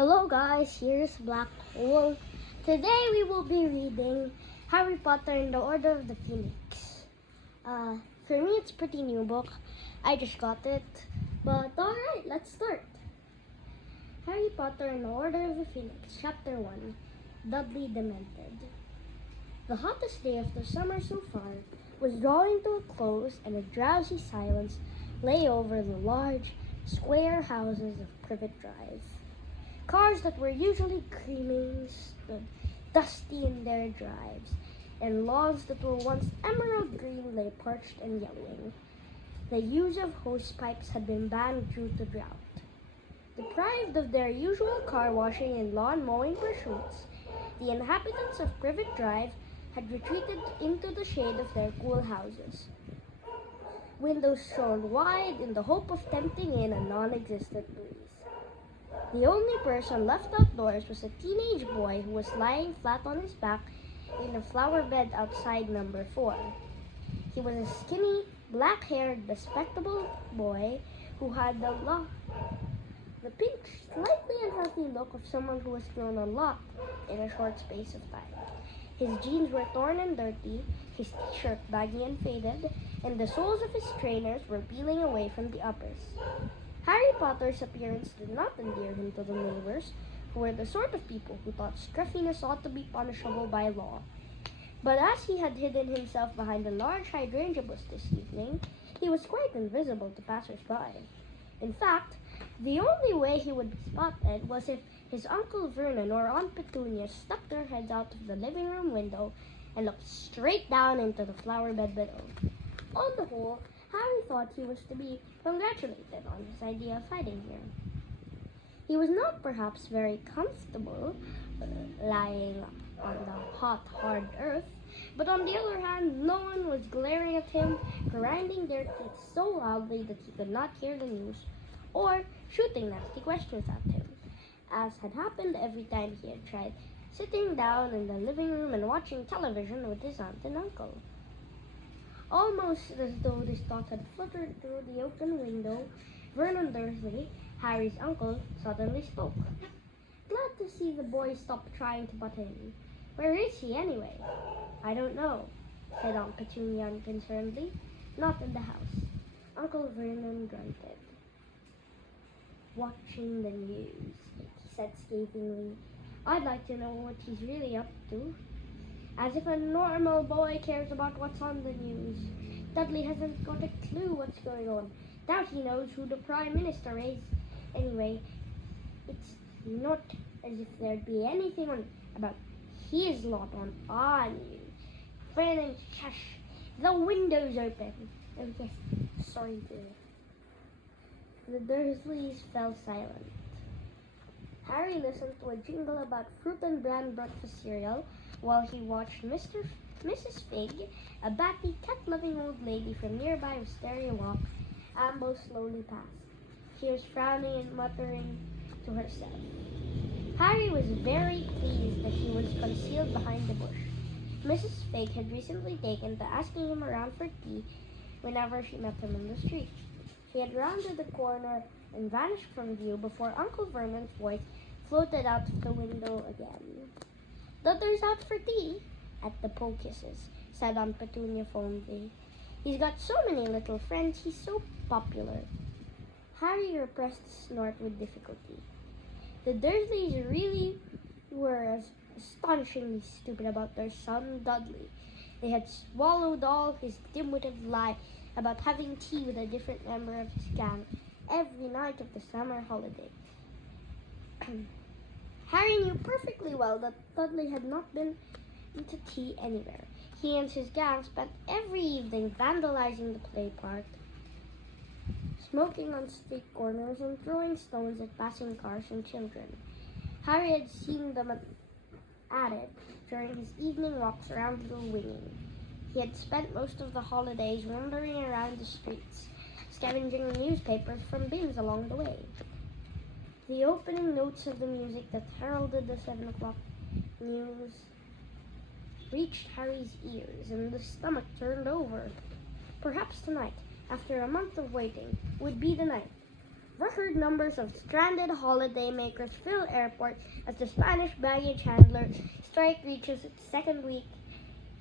Hello guys, here's Black Hole. Today we will be reading Harry Potter and the Order of the Phoenix. For me it's a pretty new book. I just got it. But alright, let's start. Harry Potter and the Order of the Phoenix, Chapter 1, Dudley Demented. The hottest day of the summer so far was drawing to a close, and a drowsy silence lay over the large, square houses of Privet Drive. Cars that were usually creaming stood dusty in their drives, and lawns that were once emerald green lay parched and yellowing. The use of hose pipes had been banned due to drought. Deprived of their usual car washing and lawn mowing pursuits, the inhabitants of Privet Drive had retreated into the shade of their cool houses. Windows shone wide in the hope of tempting in a non-existent breeze. The only person left outdoors was a teenage boy who was lying flat on his back in a flower bed outside number 4. He was a skinny, black-haired, respectable boy who had the pink, slightly unhealthy look of someone who has grown a lot in a short space of time. His jeans were torn and dirty, his t-shirt baggy and faded, and the soles of his trainers were peeling away from the uppers. Harry Potter's appearance did not endear him to the neighbors, who were the sort of people who thought scruffiness ought to be punishable by law. But as he had hidden himself behind a large hydrangea bush this evening, he was quite invisible to passers-by. In fact, the only way he would be spotted was if his Uncle Vernon or Aunt Petunia stuck their heads out of the living room window and looked straight down into the flower bed below. On the whole, Harry thought he was to be congratulated on his idea of hiding here. He was not perhaps very comfortable lying on the hot, hard earth, but on the other hand, no one was glaring at him, grinding their teeth so loudly that he could not hear the news, or shooting nasty questions at him, as had happened every time he had tried sitting down in the living room and watching television with his aunt and uncle. Almost as though this thought had fluttered through the open window, Vernon Dursley, Harry's uncle, suddenly spoke. Glad to see the boy stop trying to butt in. Where is he, anyway? I don't know, said Aunt Petunia unconcernedly. Not in the house. Uncle Vernon grunted. Watching the news, he said scathingly. I'd like to know what he's really up to. As if a normal boy cares about what's on the news. Dudley hasn't got a clue what's going on. Doubt he knows who the Prime Minister is. Anyway, it's not as if there'd be anything on about his lot on our news. Vernon, shush. The window's open. Oh yes, sorry dear. The Dursleys fell silent. Harry listened to a jingle about fruit and bran breakfast cereal while he watched Mrs. Fig, a batty, cat-loving old lady from nearby Wisteria Walk, amble slowly past. She was frowning and muttering to herself. Harry was very pleased that he was concealed behind the bush. Mrs. Fig had recently taken to asking him around for tea whenever she met him in the street. She had rounded the corner and vanished from view before Uncle Vernon's voice floated out of the window again. Dudley's out for tea at the Pokises, said Aunt Petunia fondly. He's got so many little friends, he's so popular. Harry repressed a snort with difficulty. The Dursleys really were astonishingly stupid about their son Dudley. They had swallowed all his dim-witted lie about having tea with a different member of his gang every night of the summer holiday. Harry knew perfectly well that Dudley had not been to tea anywhere. He and his gang spent every evening vandalizing the play park, smoking on street corners and throwing stones at passing cars and children. Harry had seen them at it during his evening walks around Little Winging. He had spent most of the holidays wandering around the streets, scavenging newspapers from bins along the way. The opening notes of the music that heralded the 7 o'clock news reached Harry's ears, and his stomach turned over. Perhaps tonight, after a month of waiting, would be the night. Record numbers of stranded holidaymakers fill airport as the Spanish baggage handler strike reaches its second week.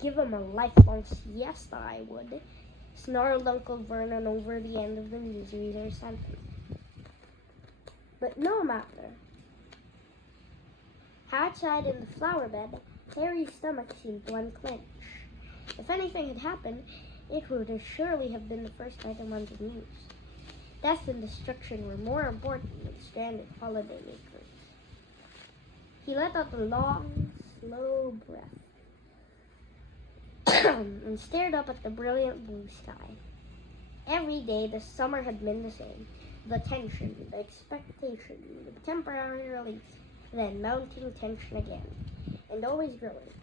Give 'em a lifelong siesta, I would, snarled Uncle Vernon over the end of the newsreader's sentence. But no matter. Outside in the flower bed, Harry's stomach seemed to unclench. If anything had happened, it would surely have been the first item on the news. Death and destruction were more important than stranded holidaymakers. He let out a long, slow breath and stared up at the brilliant blue sky. Every day the summer had been the same. The tension, the expectation, the temporary relief, then mounting tension again, and always growing,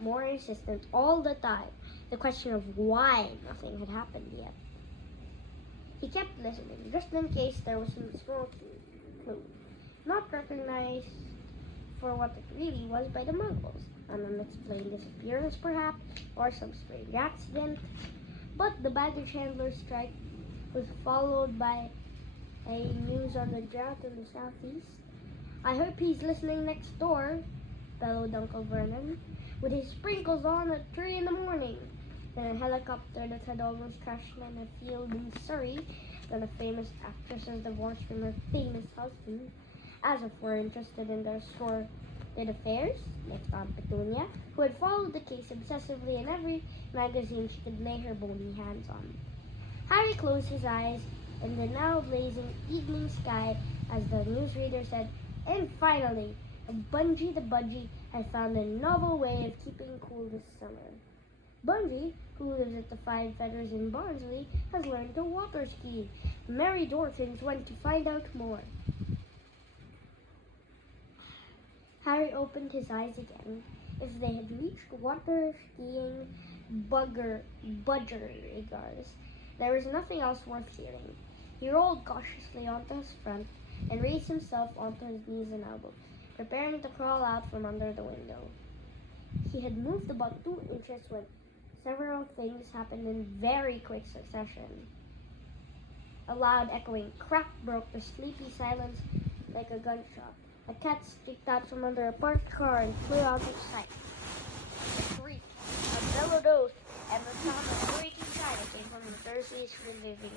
more insistent all the time, the question of why nothing had happened yet. He kept listening, just in case there was some small clue, not recognized for what it really was by the Muggles, an unexplained disappearance perhaps, or some strange accident. But the baggage handler's strike was followed by a news on the drought in the southeast. I hope he's listening next door, bellowed Uncle Vernon, with his sprinkles on at 3 in the morning. Then a helicopter that had almost crashed in a field in Surrey, then a famous actress is divorced from her famous husband, as if we're interested in their sordid affairs, left Aunt Petunia, who had followed the case obsessively in every magazine she could lay her bony hands on. Harry closed his eyes in the now blazing evening sky as the newsreader said, "And finally, Bungie the Budgie has found a novel way of keeping cool this summer. Bungie, who lives at the Five Feathers in Barnsley, has learned to water ski. Merry Dorkins went to find out more." Harry opened his eyes again. If they had reached water skiing budgerigars, there was nothing else worth hearing. He rolled cautiously onto his front and raised himself onto his knees and elbows, preparing to crawl out from under the window. He had moved about 2 inches when several things happened in very quick succession. A loud echoing crack broke the sleepy silence like a gunshot. A cat streaked out from under a parked car and flew out of sight. A shriek, a bellowed oath, and the sound of breaking china came from the Dursleys' living room.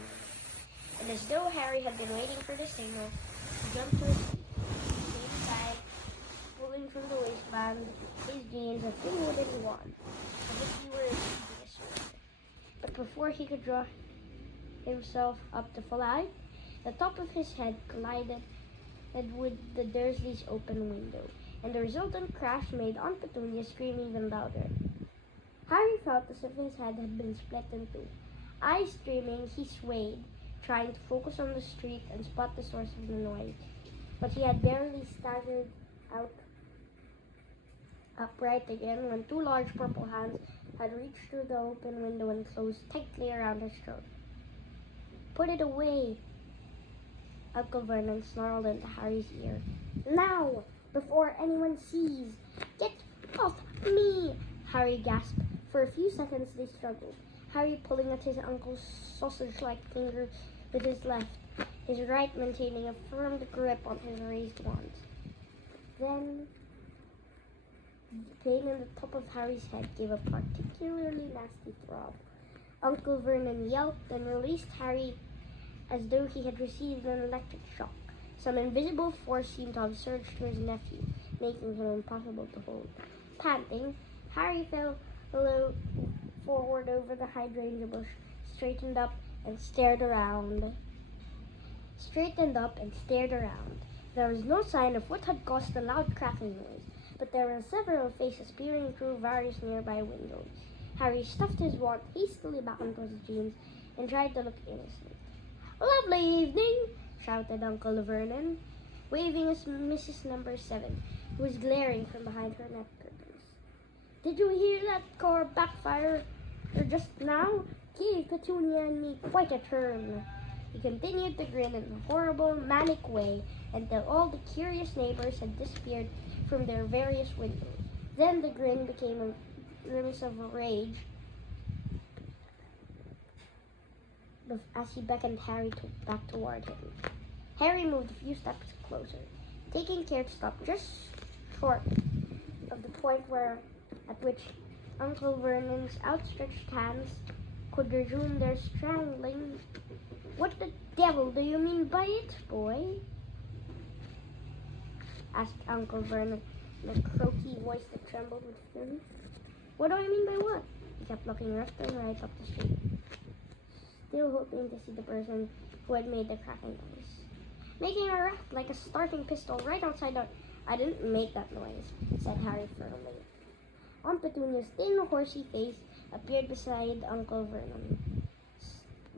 And as though Harry had been waiting for the signal, he jumped to his feet. Inside, pulling from the waistband his jeans, a thin wooden wand, as if he were using a sword. But before he could draw himself up to fly, the top of his head collided with the Dursleys' open window, and the resultant crash made Aunt Petunia scream even louder. Harry felt as if his head had been split in two. Eyes streaming, he swayed, trying to focus on the street and spot the source of the noise. But he had barely staggered out upright again when 2 large purple hands had reached through the open window and closed tightly around his throat. "Put it away," Uncle Vernon snarled into Harry's ear. "Now, before anyone sees! Get off me!" Harry gasped. For a few seconds they struggled, Harry pulling at his uncle's sausage-like finger with his left, his right maintaining a firm grip on his raised wand. Then the pain in the top of Harry's head gave a particularly nasty throb. Uncle Vernon yelped and released Harry as though he had received an electric shock. Some invisible force seemed to have surged to his nephew, making him impossible to hold. Panting, Harry fell forward over the hydrangea bush, straightened up and stared around. There was no sign of what had caused the loud cracking noise, but there were several faces peering through various nearby windows. Harry stuffed his wand hastily back into his jeans and tried to look innocent. "Lovely evening," shouted Uncle Vernon, waving at Mrs. Number 7, who was glaring from behind her net curtains. "Did you hear that car backfire just now? Gave Petunia and me quite a turn." He continued to grin in a horrible, manic way until all the curious neighbors had disappeared from their various windows. Then the grin became a grimace of rage as he beckoned Harry back toward him. Harry moved a few steps closer, taking care to stop just short of the point at which Uncle Vernon's outstretched hands could resume their strangling. "What the devil do you mean by it, boy?" asked Uncle Vernon in a croaky voice that trembled with fury. "What do I mean by what?" He kept looking left and right up the street, still hoping to see the person who had made the cracking noise. "Making a raft like a starting pistol right outside our—" "I didn't make that noise," said Harry firmly. Aunt Petunia's thin, horsey face appeared beside Uncle Vernon's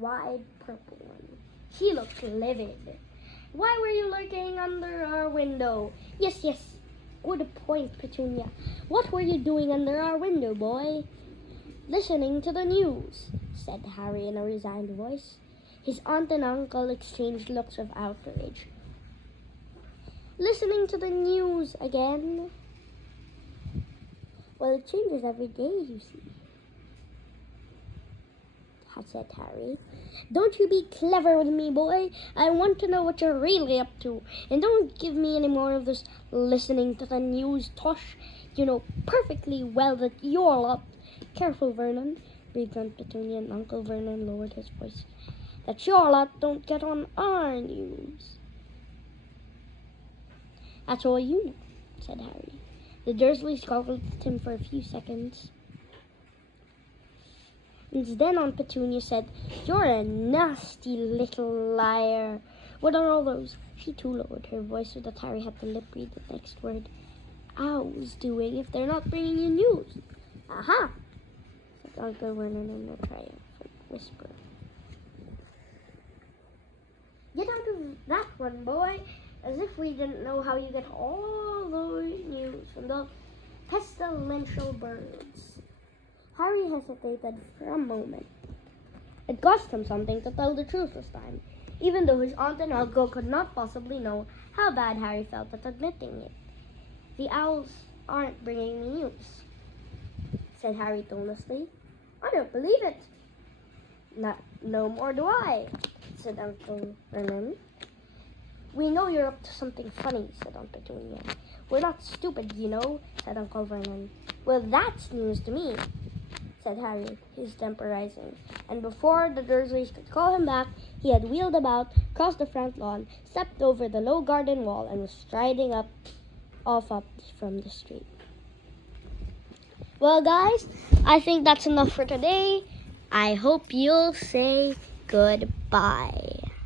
wide purple one. She looked livid. "Why were you lurking under our window?" Yes, good point, Petunia. "What were you doing under our window, boy?" "Listening to the news," said Harry in a resigned voice. His aunt and uncle exchanged looks of outrage. "Listening to the news again?" "Well, it changes every day, you see," said Harry. "Don't you be clever with me, boy. I want to know what you're really up to. And don't give me any more of this listening to the news tosh. You know perfectly well that you're lot—" "Careful, Vernon," breathed Aunt Petunia, and Uncle Vernon lowered his voice. "That your lot don't get on our news." "That's all you know," said Harry. The Dursleys goggled at him for a few seconds. And then Aunt Petunia said, "You're a nasty little liar. What are all those—" She too lowered her voice so that Harry had to lip read the next word. "Owls doing if they're not bringing you news?" "Aha!" said Uncle Vernon in a triumphant whisper. "Get out of that one, boy. As if we didn't know how you get all the news from the pestilential birds." Harry hesitated for a moment. It cost him something to tell the truth this time, even though his aunt and uncle could not possibly know how bad Harry felt at admitting it. "The owls aren't bringing me news," said Harry tonelessly. "I don't believe it." No more do I," said Uncle Vernon. "We know you're up to something funny," said Aunt Petunia. "We're not stupid, you know," said Uncle Vernon. "Well, that's news to me," said Harry, his temper rising. And before the Dursleys could call him back, he had wheeled about, crossed the front lawn, stepped over the low garden wall, and was striding off from the street. Well, guys, I think that's enough for today. I hope you'll say goodbye.